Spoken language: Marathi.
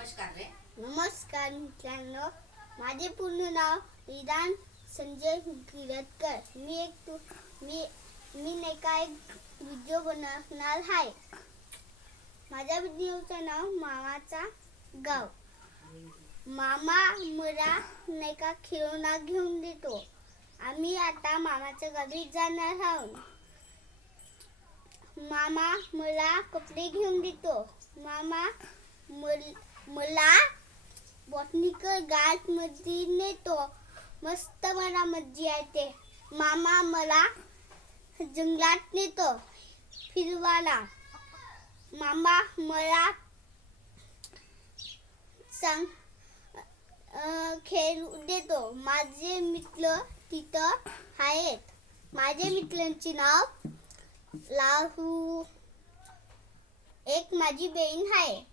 नमस्कार मित्रांनो, माझे पूर्ण नाव विधान संजय गिरटकर. मी एक व्हिडिओ बनवणार आहे. माझ्या व्हिडिओचं नाव मामाचा गाव. मामा मला खेळणा घेऊन देतो. आम्ही आता मामाच्या गावी जाणार आहोत. मामा मला कपडे घेऊन देतो. मामा मला बॉटनिकल गार्डन मध्ये नेतो. मस्त मला मज्जा येते. मामा मला जंगलात नेतो फिरवायला. मामा मला खेळू देतो. माझे मित्र तिथं आहेत. माझे मित्रांचे नाव लाहू. एक माझी बहीण आहे.